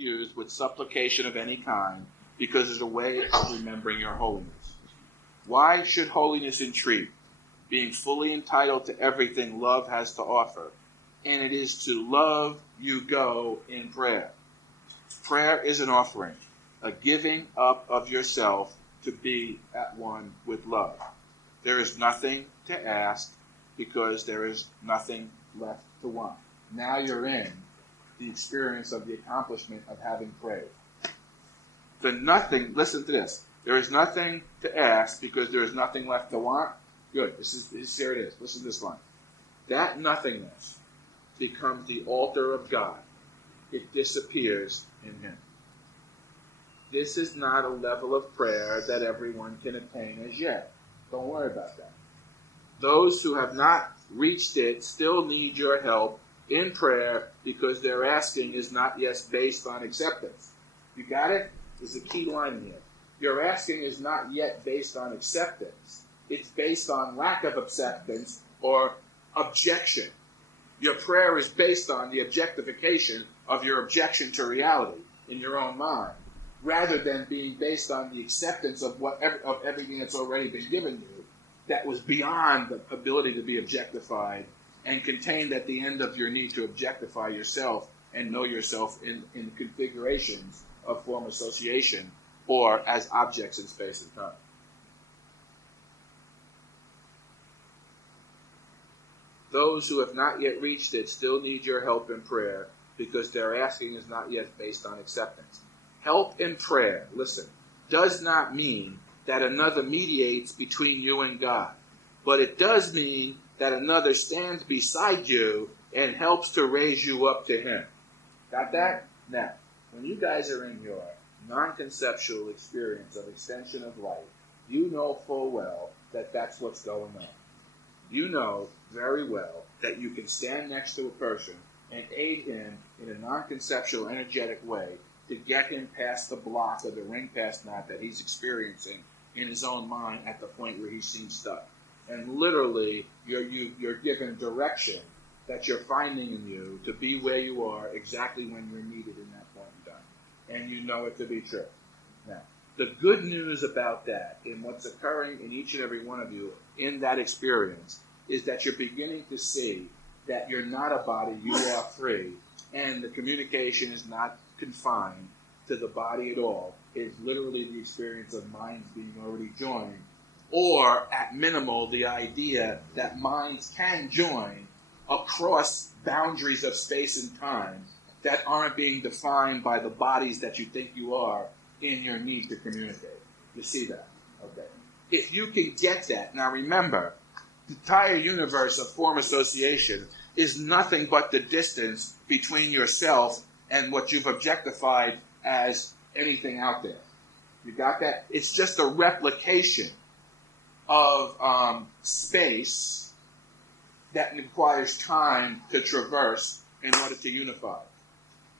excused with supplication of any kind, because it's a way of remembering your holiness. Why should holiness entreat? Being fully entitled to everything love has to offer, and it is to love you go in prayer. Prayer is an offering, a giving up of yourself to be at one with love. There is nothing to ask because there is nothing left to want. Now you're in the experience of the accomplishment of having prayed. The nothing, listen to this. There is nothing to ask because there is nothing left to want. Good. Here it is. Listen to this line. That nothingness becomes the altar of God. It disappears in Him. This is not a level of prayer that everyone can attain as yet. Don't worry about that. Those who have not reached it still need your help in prayer because their asking is not yet based on acceptance. You got it? There's a key line here. Your asking is not yet based on acceptance. It's based on lack of acceptance or objection. Your prayer is based on the objectification of your objection to reality in your own mind, rather than being based on the acceptance of everything that's already been given you that was beyond the ability to be objectified and contained at the end of your need to objectify yourself and know yourself in configurations of form association or as objects in space and time. Those who have not yet reached it still need your help in prayer because their asking is not yet based on acceptance. Help in prayer, listen, does not mean that another mediates between you and God, but it does mean that another stands beside you and helps to raise you up to Him. Got that? Now, when you guys are in your non-conceptual experience of extension of light, you know full well that that's what's going on. You know very well that you can stand next to a person and aid him in a non-conceptual, energetic way to get him past the block or the ring past knot that he's experiencing in his own mind at the point where he seems stuck. And literally, you're given direction that you're finding in you to be where you are exactly when you're needed in that point in time. And you know it to be true. Now, the good news about that, in what's occurring in each and every one of you in that experience, is that you're beginning to see that you're not a body, you are free, and the communication is not confined to the body at all. It's literally the experience of minds being already joined, or at minimal, the idea that minds can join across boundaries of space and time that aren't being defined by the bodies that you think you are in your need to communicate. You see that? Okay. If you can get that, now remember, the entire universe of form association is nothing but the distance between yourself and what you've objectified as anything out there. You got that? It's just a replication of space that requires time to traverse in order to unify.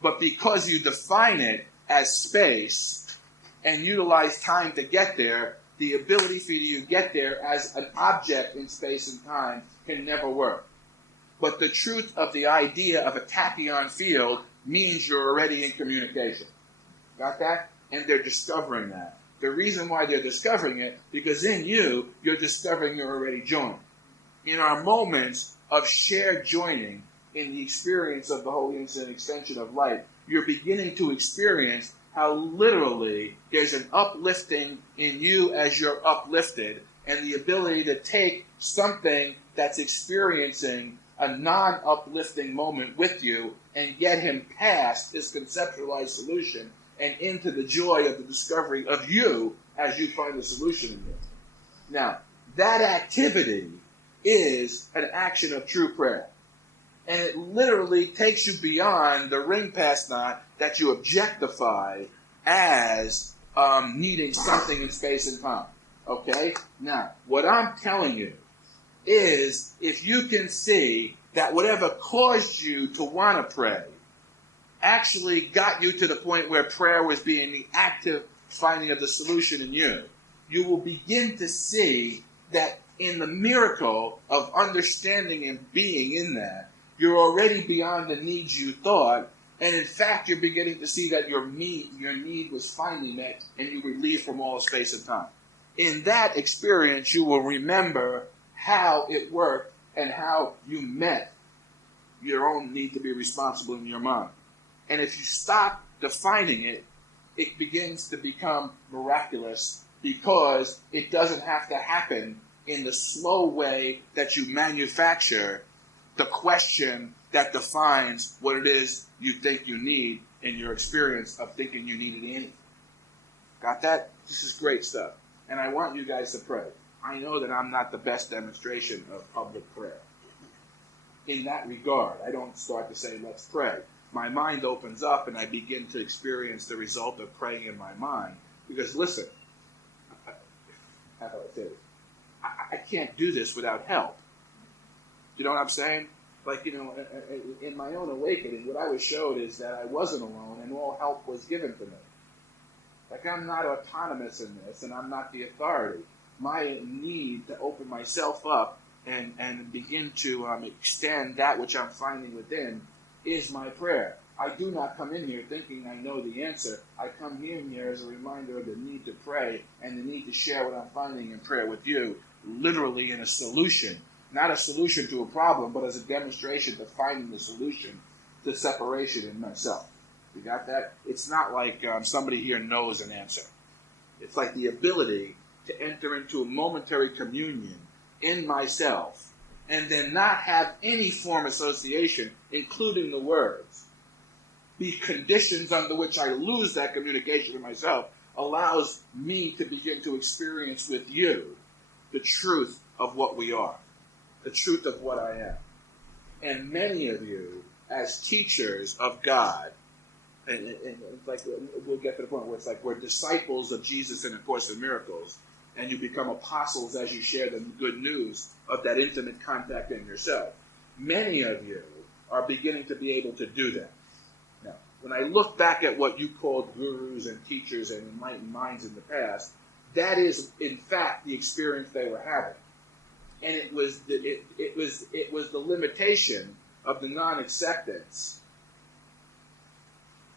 But because you define it as space and utilize time to get there, the ability for you to get there as an object in space and time can never work. But the truth of the idea of a tachyon field means you're already in communication. Got that? And they're discovering that. The reason why they're discovering it, because in you, you're discovering you're already joined. In our moments of shared joining in the experience of the whole instant extension of light, you're beginning to experience how literally there's an uplifting in you as you're uplifted, and the ability to take something that's experiencing a non-uplifting moment with you and get him past his conceptualized solution and into the joy of the discovery of you as you find the solution in you. Now, that activity is an action of true prayer. And it literally takes you beyond the ring past knot that you objectify as needing something in space and time. Okay? Now, what I'm telling you is if you can see that whatever caused you to want to pray actually got you to the point where prayer was being the active finding of the solution in you, you will begin to see that in the miracle of understanding and being in that, you're already beyond the needs you thought, And in fact, you're beginning to see that your need was finally met, and you were relieved from all space and time. In that experience, you will remember how it worked and how you met your own need to be responsible in your mind. And if you stop defining it, it begins to become miraculous, because it doesn't have to happen in the slow way that you manufacture the question that defines what it is you think you need in your experience of thinking you needed anything. Got that? This is great stuff. And I want you guys to pray. I know that I'm not the best demonstration of public prayer. In that regard, I don't start to say, let's pray. My mind opens up and I begin to experience the result of praying in my mind. Because listen, how do I say this? I can't do this without help. You know what I'm saying? Like, in my own awakening, what I was showed is that I wasn't alone and all help was given to me. Like, I'm not autonomous in this, and I'm not the authority. My need to open myself up and begin to extend that which I'm finding within is my prayer. I do not come in here thinking I know the answer. I come in here as a reminder of the need to pray and the need to share what I'm finding in prayer with you, literally in a solution. Not a solution to a problem, but as a demonstration to finding the solution to separation in myself. You got that? It's not like somebody here knows an answer. It's like the ability to enter into a momentary communion in myself and then not have any form of association, including the words. The conditions under which I lose that communication with myself allows me to begin to experience with you the truth of what we are, the truth of what I am. And many of you, as teachers of God, and it's like we'll get to the point where it's like we're disciples of Jesus in A Course in Miracles, and you become apostles as you share the good news of that intimate contact in yourself. Many of you are beginning to be able to do that. Now, when I look back at what you called gurus and teachers and enlightened minds in the past, that is, in fact, the experience they were having. And it was the limitation of the non-acceptance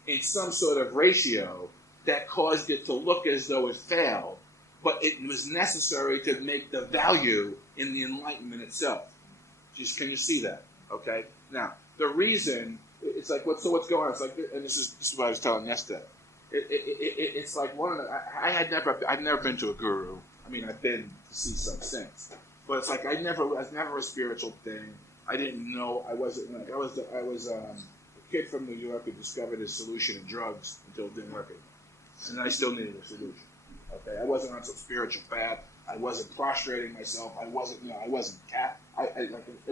in some sort of ratio that caused it to look as though it failed, but it was necessary to make the value in the enlightenment itself. Just, can you see that? Okay. Now, the reason it's like what's going on? It's like, and this is what I was telling yesterday. It's like I've never been to a guru. I mean, I've been to see some since, but it's like I was never a spiritual thing. I didn't know. I was a kid from New York who discovered his solution in drugs until it didn't work anymore, and I still needed a solution. Okay, I wasn't on some spiritual path. I wasn't prostrating myself. I wasn't it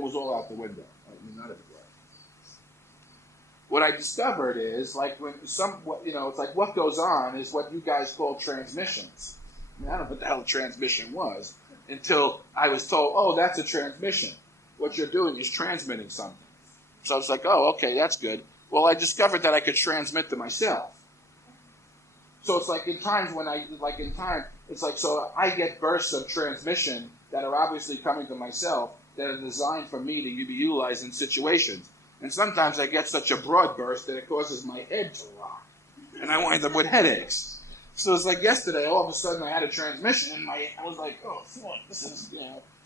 was all out the window. I mean, none of it was. What I discovered is like it's like what goes on is what you guys call transmissions. I mean, I don't know what the hell a transmission was until I was told, oh, that's a transmission. What you're doing is transmitting something. So I was like, oh, okay, that's good. Well, I discovered that I could transmit to myself. So it's like it's like, so I get bursts of transmission that are obviously coming to myself that are designed for me to be utilized in situations. And sometimes I get such a broad burst that it causes my head to rock. And I wind up with headaches. So it's like yesterday, all of a sudden I had a transmission and I was like, oh, fuck, this is,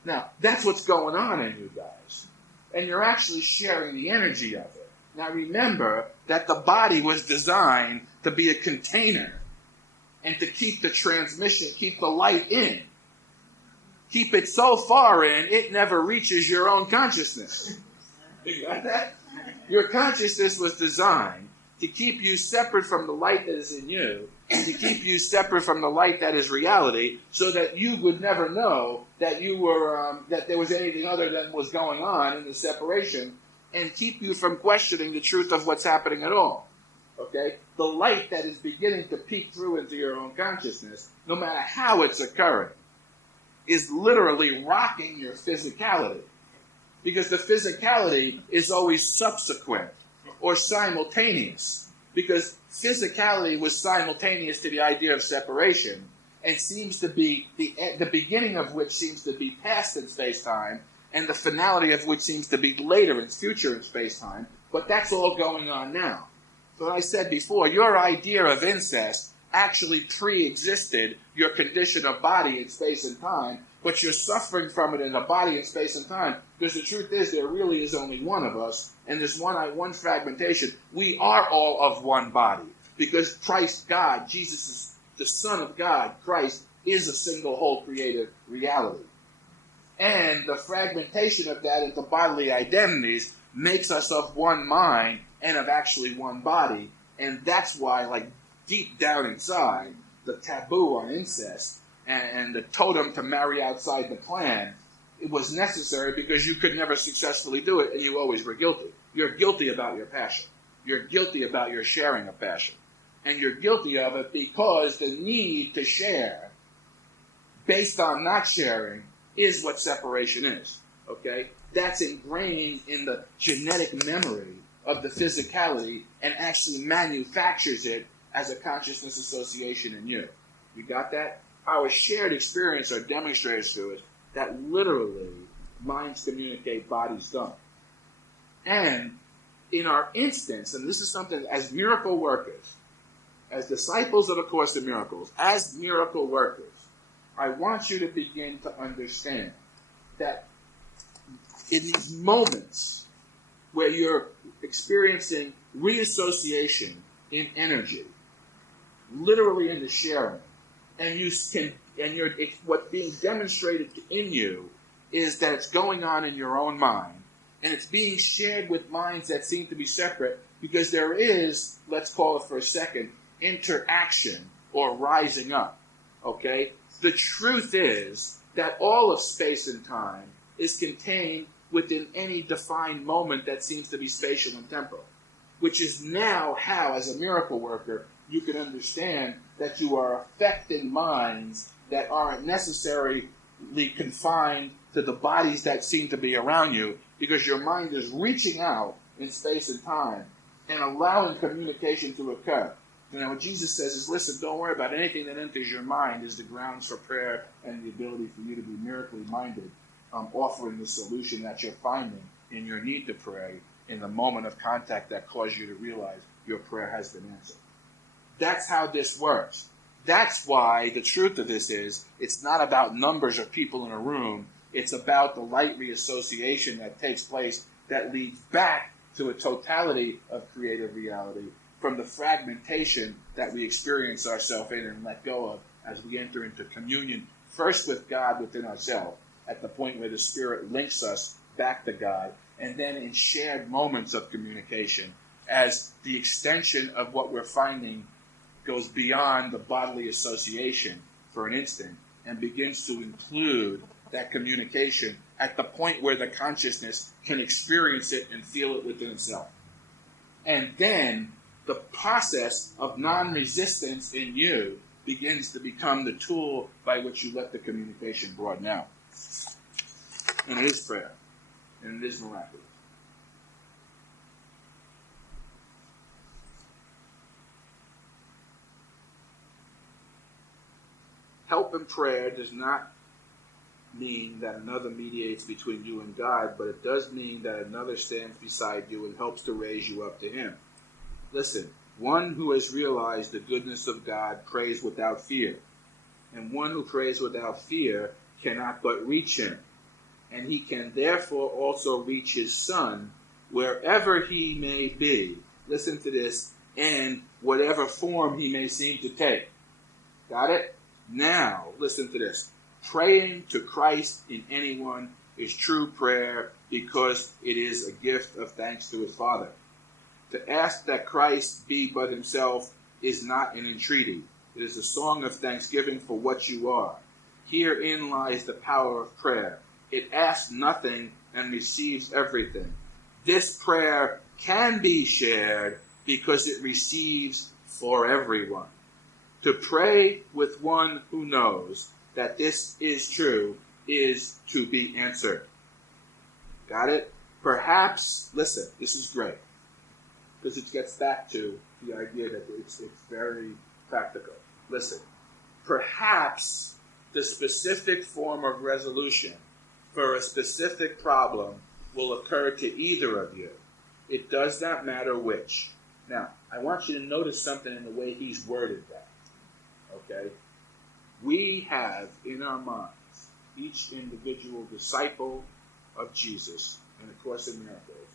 Now, that's what's going on in you guys. And you're actually sharing the energy of it. Now remember that the body was designed to be a container and to keep the transmission, keep the light in. Keep it so far in, it never reaches your own consciousness. You got that? Your consciousness was designed to keep you separate from the light that is in you and to keep you separate from the light that is reality so that you would never know that you were, that there was anything other than was going on in the separation and keep you from questioning the truth of what's happening at all. Okay? The light that is beginning to peek through into your own consciousness, no matter how it's occurring, is literally rocking your physicality. Because the physicality is always subsequent or simultaneous. Because physicality was simultaneous to the idea of separation and seems to be, the beginning of which seems to be past in space-time and the finality of which seems to be later in future in space-time. But that's all going on now. So I said before, your idea of incest actually pre-existed your condition of body in space and time, but you're suffering from it in a body in space and time, because the truth is there really is only one of us, and this one fragmentation. We are all of one body, because Christ, God, Jesus is the Son of God, Christ, is a single whole creative reality. And the fragmentation of that into bodily identities makes us of one mind and of actually one body. And that's why, like, deep down inside, the taboo on incest and the totem to marry outside the clan, it was necessary because you could never successfully do it, and you always were guilty. You're guilty about your passion. You're guilty about your sharing of passion. And you're guilty of it because the need to share, based on not sharing, is what separation is. Okay? That's ingrained in the genetic memory of the physicality and actually manufactures it as a consciousness association in you. You got that? Our shared experience are demonstrators to us that literally minds communicate, bodies don't. And in our instance, and this is something as miracle workers, as disciples of the Course in Miracles, as miracle workers, I want you to begin to understand that in these moments where you're experiencing reassociation in energy, literally in the sharing, and what's being demonstrated in you is that it's going on in your own mind, and it's being shared with minds that seem to be separate, because there is, let's call it for a second, interaction or rising up. Okay? The truth is that all of space and time is contained within any defined moment that seems to be spatial and temporal, which is now how, as a miracle worker, you can understand that you are affecting minds that aren't necessarily confined to the bodies that seem to be around you, because your mind is reaching out in space and time and allowing communication to occur. You know, what Jesus says is, listen, don't worry about anything that enters your mind is the grounds for prayer and the ability for you to be miraculously minded, offering the solution that you're finding in your need to pray in the moment of contact that caused you to realize your prayer has been answered. That's how this works. That's why the truth of this is, it's not about numbers of people in a room. It's about the light reassociation that takes place that leads back to a totality of creative reality from the fragmentation that we experience ourselves in and let go of as we enter into communion, first with God within ourselves, at the point where the Spirit links us back to God, and then in shared moments of communication as the extension of what we're finding goes beyond the bodily association for an instant and begins to include that communication at the point where the consciousness can experience it and feel it within itself. And then the process of non-resistance in you begins to become the tool by which you let the communication broaden out. And it is prayer. And it is miraculous. Help in prayer does not mean that another mediates between you and God, but it does mean that another stands beside you and helps to raise you up to Him. Listen, one who has realized the goodness of God prays without fear, and one who prays without fear cannot but reach Him, and he can therefore also reach his Son wherever he may be. Listen to this, and whatever form he may seem to take. Got it? Now, listen to this. Praying to Christ in anyone is true prayer because it is a gift of thanks to his Father. To ask that Christ be but himself is not an entreaty. It is a song of thanksgiving for what you are. Herein lies the power of prayer. It asks nothing and receives everything. This prayer can be shared because it receives for everyone. To pray with one who knows that this is true is to be answered. Got it? Perhaps, listen, this is great, because it gets back to the idea that it's very practical. Listen, perhaps the specific form of resolution for a specific problem will occur to either of you. It does not matter which. Now, I want you to notice something in the way he's worded that. Okay? We have in our minds each individual disciple of Jesus in the Course of Miracles,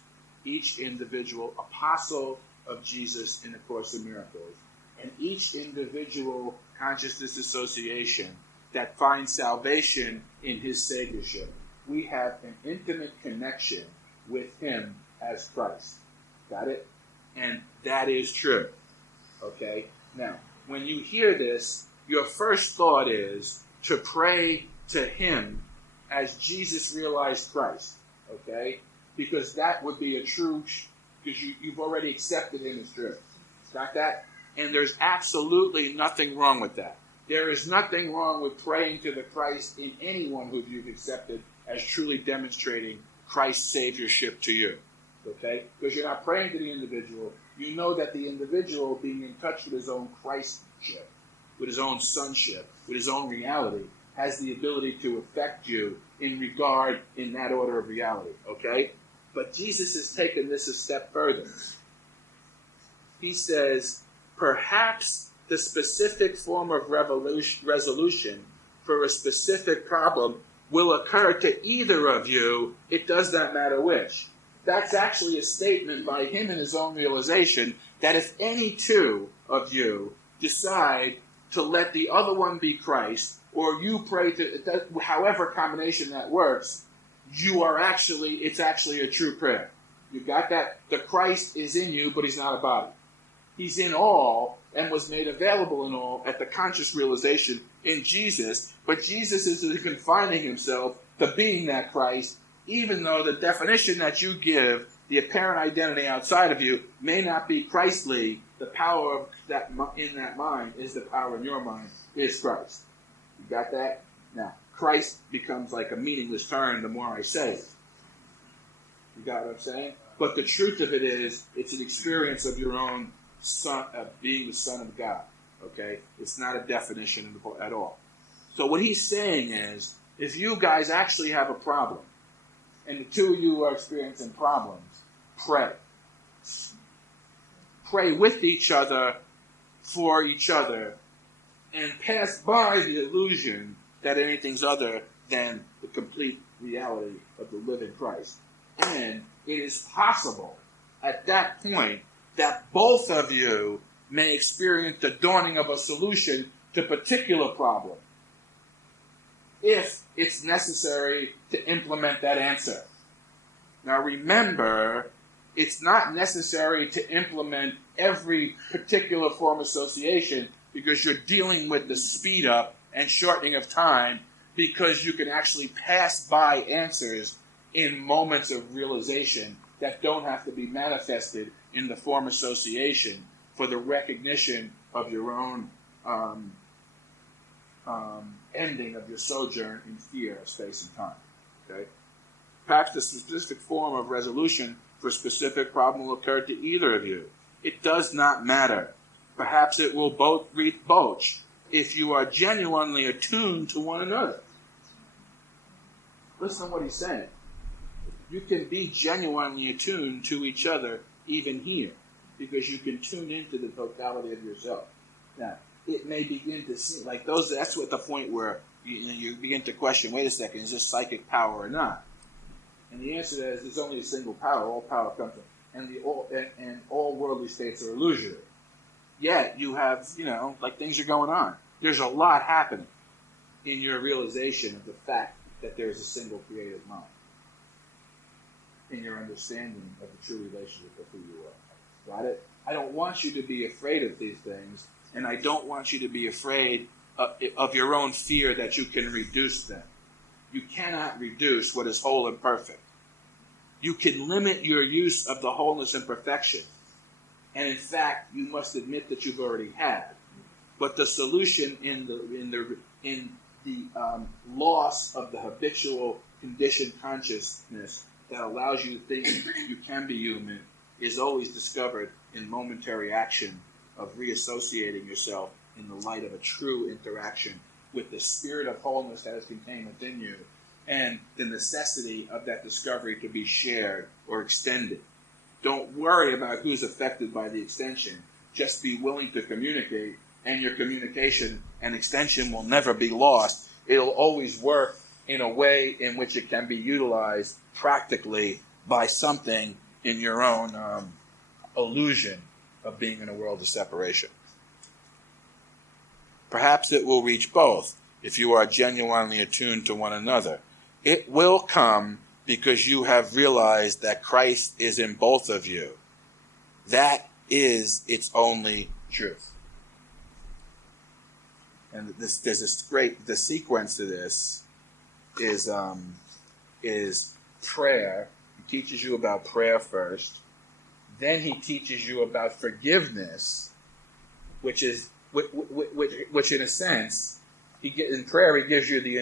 each individual apostle of Jesus in the Course of Miracles, and each individual consciousness association that finds salvation in his Saviorship. We have an intimate connection with him as Christ. Got it? And that is true. Okay? Now, when you hear this, your first thought is to pray to him as Jesus realized Christ. Okay? Because that would be a true, because you've already accepted him as true. Got that? And there's absolutely nothing wrong with that. There is nothing wrong with praying to the Christ in anyone who you've accepted as truly demonstrating Christ's saviorship to you. Okay? Because you're not praying to the individual. You know that the individual, being in touch with his own Christship, with his own sonship, with his own reality, has the ability to affect you in regard in that order of reality. Okay? But Jesus has taken this a step further. He says, perhaps the specific form of resolution for a specific problem will occur to either of you. It does not matter which. That's actually a statement by him in his own realization that if any two of you decide to let the other one be Christ, or you pray to, however combination that works, it's actually a true prayer. You got that? The Christ is in you, but he's not a body. He's in all and was made available in all at the conscious realization in Jesus, but Jesus is confining himself to being that Christ, even though the definition that you give, the apparent identity outside of you, may not be Christly. The power of that in that mind is the power in your mind, is Christ. You got that? Now, Christ becomes like a meaningless term the more I say it. You got what I'm saying? But the truth of it is, it's an experience of your own son, being the Son of God. Okay? It's not a definition at all. So what he's saying is, if you guys actually have a problem, and the two of you are experiencing problems, pray. Pray with each other, for each other, and pass by the illusion that anything's other than the complete reality of the living Christ. And it is possible at that point that both of you may experience the dawning of a solution to a particular problem, if it's necessary to implement that answer. Now remember, it's not necessary to implement every particular form of association, because you're dealing with the speed up and shortening of time, because you can actually pass by answers in moments of realization that don't have to be manifested in the form association for the recognition of your own ending of your sojourn in fear of space and time. Okay? Perhaps the specific form of resolution for a specific problem will occur to either of you. It does not matter. Perhaps it will both reach both if you are genuinely attuned to one another. Listen to what he's saying. You can be genuinely attuned to each other even here, because you can tune into the totality of yourself. Now, it may begin to seem like that's what the point where you begin to question, wait a second, is this psychic power or not? And the answer to that is there's only a single power. All power comes from, and all worldly states are illusory. Yet you have, like things are going on. There's a lot happening in your realization of the fact that there's a single creative mind, in your understanding of the true relationship of who you are. Got it? I don't want you to be afraid of these things, and I don't want you to be afraid of your own fear that you can reduce them. You cannot reduce what is whole and perfect. You can limit your use of the wholeness and perfection. And in fact, you must admit that you've already had. But the solution in the loss of the habitual conditioned consciousness that allows you to think you can be human is always discovered in momentary action of reassociating yourself in the light of a true interaction with the spirit of wholeness that is contained within you, and the necessity of that discovery to be shared or extended. Don't worry about who's affected by the extension. Just be willing to communicate, and your communication and extension will never be lost. It'll always work in a way in which it can be utilized practically by something in your own illusion of being in a world of separation. Perhaps it will reach both if you are genuinely attuned to one another. It will come because you have realized that Christ is in both of you. That is its only truth. And the sequence to this is prayer. He teaches you about prayer first. Then he teaches you about forgiveness, which in a sense, in prayer he gives you the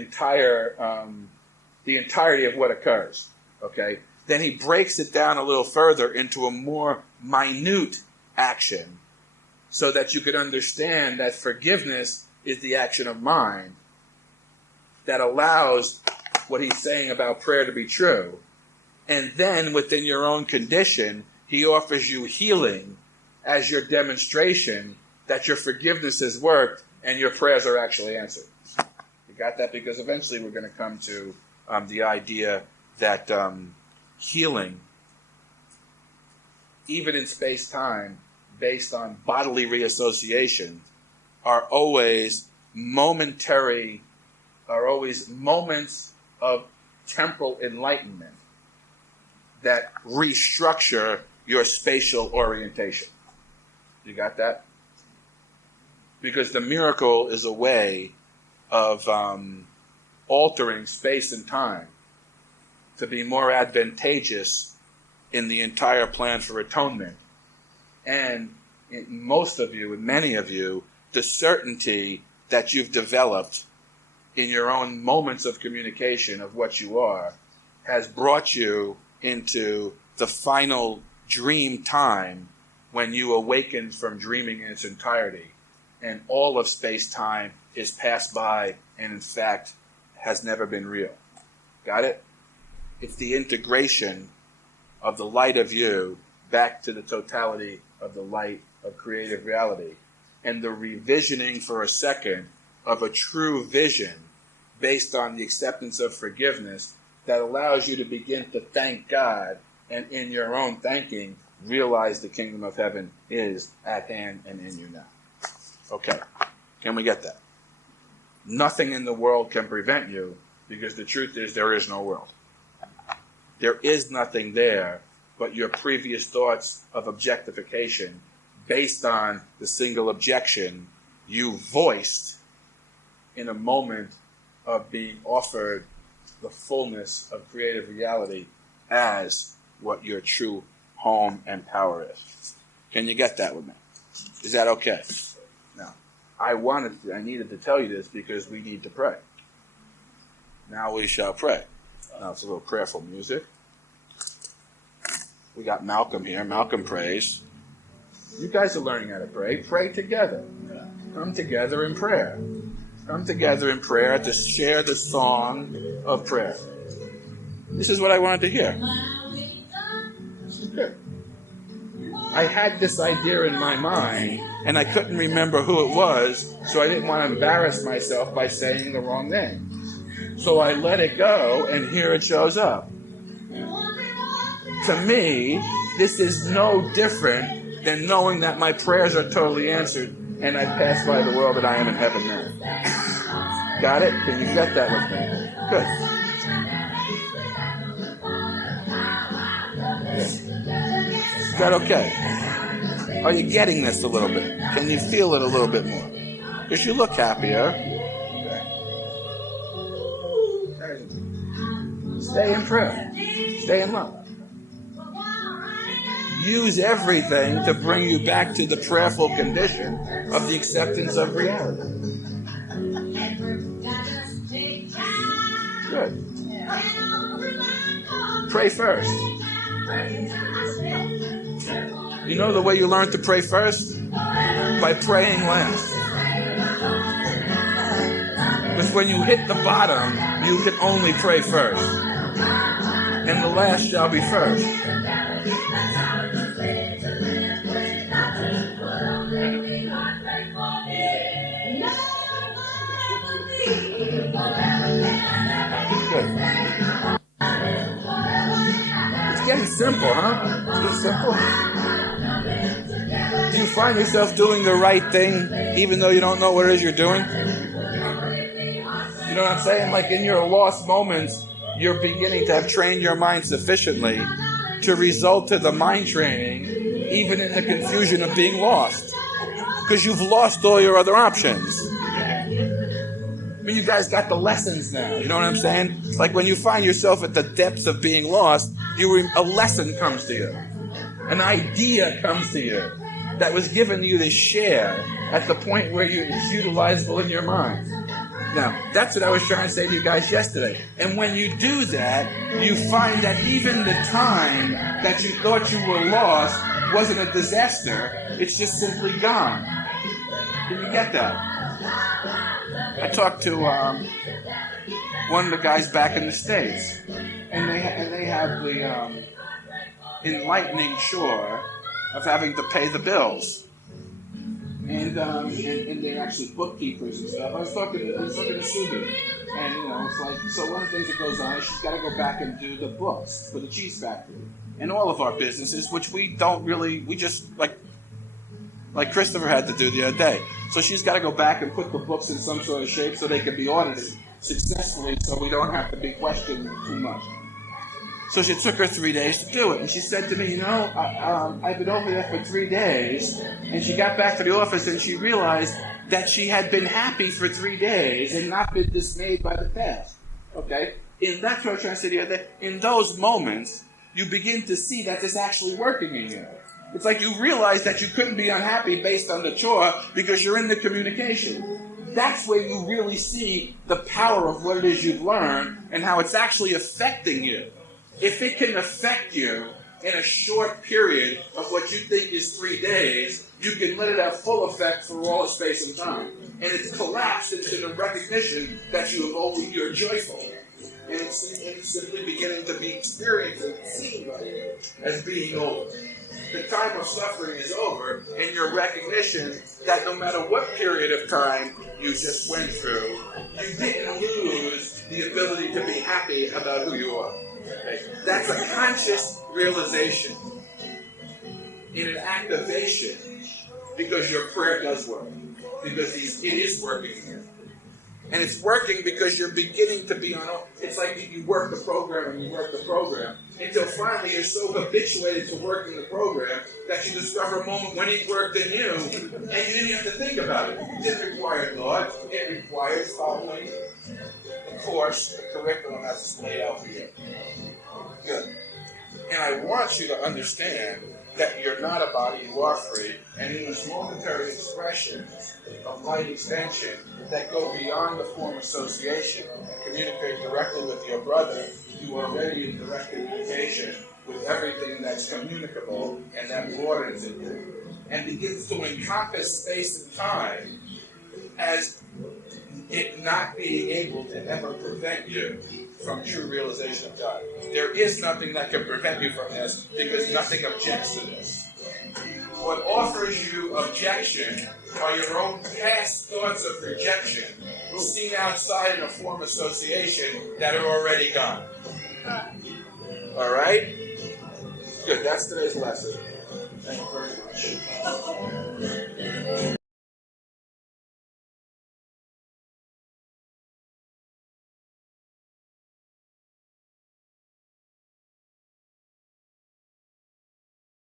entirety of what occurs. Okay. Then he breaks it down a little further into a more minute action, so that you could understand that forgiveness is the action of mind that allows what he's saying about prayer to be true. And then within your own condition, he offers you healing as your demonstration that your forgiveness has worked and your prayers are actually answered. You got that? Because eventually we're going to come to the idea that healing, even in space-time, based on bodily reassociation, are always moments of temporal enlightenment that restructure your spatial orientation. You got that? Because the miracle is a way of altering space and time to be more advantageous in the entire plan for atonement. And in most of you, and many of you, the certainty that you've developed in your own moments of communication of what you are has brought you into the final dream time when you awaken from dreaming in its entirety, and all of space-time is passed by and in fact has never been real. Got it? It's the integration of the light of you back to the totality of the light of creative reality, and the revisioning for a second of a true vision based on the acceptance of forgiveness that allows you to begin to thank God, and in your own thanking realize the kingdom of heaven is at hand and in you now. Okay, can we get that? Nothing in the world can prevent you, because the truth is there is no world. There is nothing there but your previous thoughts of objectification based on the single objection you voiced in a moment of being offered the fullness of creative reality as what your true home and power is. Can you get that with me? Is that okay? Now, I needed to tell you this because we need to pray. Now we shall pray. Now it's a little prayerful music. We got Malcolm here. Malcolm prays. You guys are learning how to pray. Pray together. Come together in prayer. Come together in prayer to share the song of prayer. This is what I wanted to hear. This is good. I had this idea in my mind, and I couldn't remember who it was, so I didn't want to embarrass myself by saying the wrong name. So I let it go, and here it shows up. To me, this is no different than knowing that my prayers are totally answered, and I pass by the world that I am in heaven now. Got it? Can you get that with me? Good. Is that okay? Are you getting this a little bit? Can you feel it a little bit more? Because you look happier. Okay. Stay in prayer. Stay in love. Use everything to bring you back to the prayerful condition of the acceptance of reality. Good. Pray first. You know the way you learn to pray first? By praying last. Because when you hit the bottom, you can only pray first. And the last shall be first. simple, huh? Too simple. Do you find yourself doing the right thing even though you don't know what it is you're doing? You know what I'm saying? Like in your lost moments, you're beginning to have trained your mind sufficiently to result to the mind training even in the confusion of being lost. Because you've lost all your other options. I mean, you guys got the lessons now. You know what I'm saying? Like when you find yourself at the depths of being lost, a lesson comes to you. An idea comes to you that was given to you to share at the point where it's utilizable in your mind. Now, that's what I was trying to say to you guys yesterday. And when you do that, you find that even the time that you thought you were lost wasn't a disaster. It's just simply gone. Did you get that? I talked to one of the guys back in the States, and they have the enlightening chore of having to pay the bills. And they're actually bookkeepers and stuff. I was talking to Subi, and it's like, so one of the things that goes on is she's got to go back and do the books for the cheese factory and all of our businesses, which we just like Christopher had to do the other day. So she's got to go back and put the books in some sort of shape so they can be audited successfully, so we don't have to be questioned too much. So she took her 3 days to do it. And she said to me, I've been over there for 3 days. And she got back to the office and she realized that she had been happy for 3 days and not been dismayed by the past. Okay? And that's what I was trying to say the other day. In those moments, you begin to see that it's actually working in you. It's like you realize that you couldn't be unhappy based on the chore because you're in the communication. That's where you really see the power of what it is you've learned and how it's actually affecting you. If it can affect you in a short period of what you think is 3 days, you can let it have full effect for all of space and time. And it's collapsed into the recognition that you're joyful. And it's simply beginning to be experienced and seen by you as being over. The time of suffering is over, and your recognition that no matter what period of time you just went through, you didn't lose the ability to be happy about who you are. Okay? That's a conscious realization in an activation because your prayer does work. Because it is working here. And it's working because you're beginning to be on. It's like you work the program and you work the program until finally you're so habituated to working the program that you discover a moment when it worked in you and you didn't have to think about it. It didn't require thought. It required following the course, the curriculum as it's laid out for you. Good. And I want you to understand that you're not a body, you are free, and in this momentary expression of light extension that go beyond the form association and communicate directly with your brother, you are already in direct communication with everything that's communicable and that broadens in you, and begins to encompass space and time as it not being able to ever prevent you from true realization of God. There is nothing that can prevent you from this because nothing objects to this. What offers you objection are your own past thoughts of rejection seen outside in a form association that are already gone. All right? Good. That's today's lesson. Thank you very much.